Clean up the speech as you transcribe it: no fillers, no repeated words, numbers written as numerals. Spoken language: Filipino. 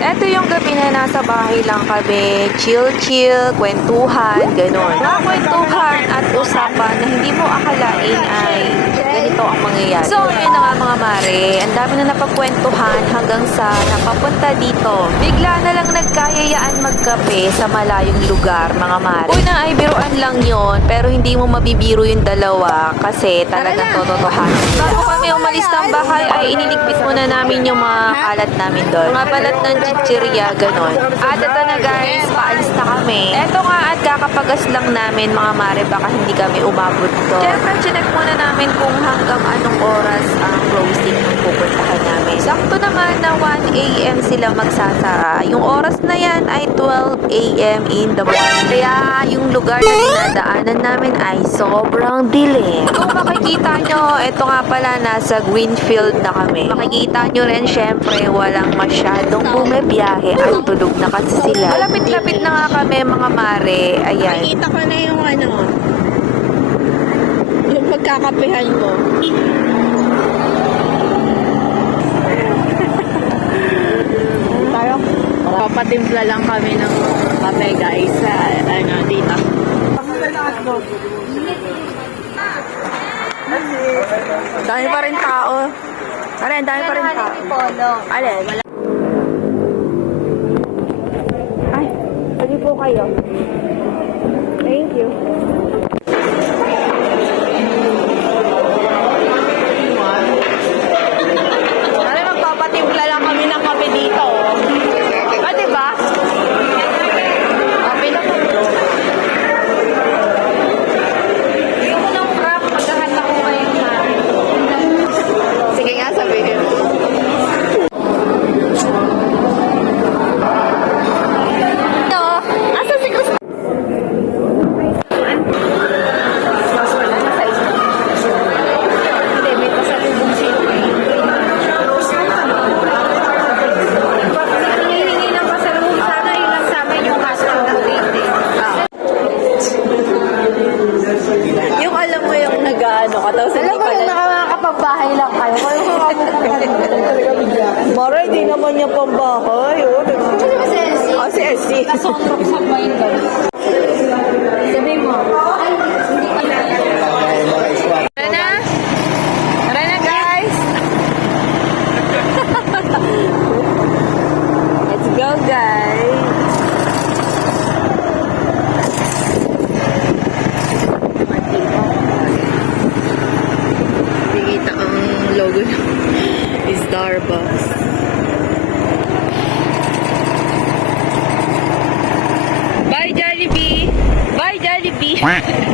Eto yung gabi na nasa bahay lang kami, chill-chill, kwentuhan, ganun. Mga kwentuhan at usapan na hindi mo akalain ay ganito ang mangyayari. So, yun na nga mga mare, ang dami na napagkwentuhan hanggang sa napapunta dito. Bigla na lang nagkayayaan magkape sa malayong lugar, mga mare. Una ay biruan lang yon, pero hindi mo mabibiro yung dalawa kasi talagang tototohanan. Bago kami umalis ng bahay ay iniligpit muna namin yung mga kalat namin doon. Mga balat ng chichirya, ganon. At ito na guys, paalis na kami. Eto nga at kakapagas lang namin mga mare, baka hindi kami umabot doon. Siyempre, chinek muna namin kung hanggang anong oras ang closing ng pupuntahan namin. Sakto naman na 1 a.m. sila magsasara. Yung oras na yan ay 12 a.m. in the morning. Kaya yung lugar na dinadaanan namin ay sobrang dilim. Kung makikita nyo, ito nga pala nasa Greenfield na kami. Makikita nyo rin syempre walang masyadong bumibiyahe at tulog na kasi sila. Malapit-lapit na nga kami mga mare. Ayan. Nakita ko na yung yung pagkakapehan mo. Tayo, papatimpla lang kami ng kape guys sa dito. Dami pa rin tao. Dami pa rin tao. Alin? Ay, pwede po kayo. Thank you. Ano, magpapatimpla lang kami ng kape dito. Ah, diba? Kape lang po. Gusto ko ng crap, maghahanda ko kayo na. Sige nga, sabihin mo. Asa si Chris? Hindi, may pasalubong siya. Hinihingi ng pasalubong sana yung nagsama yung hasta ng baby. Yung alam mo yung nag-ano ka, tapos hindi pala. Alam mo yung nakakapagbahay lang kayo. Mara, hindi naman niya pambahay. Si Elsie. Kasontrok sa bayan ka. Sabi mo. Tara na guys. Let's go guys. Nakikita ang logo ng Starbucks. Bye Jollibee! Bye Jollibee!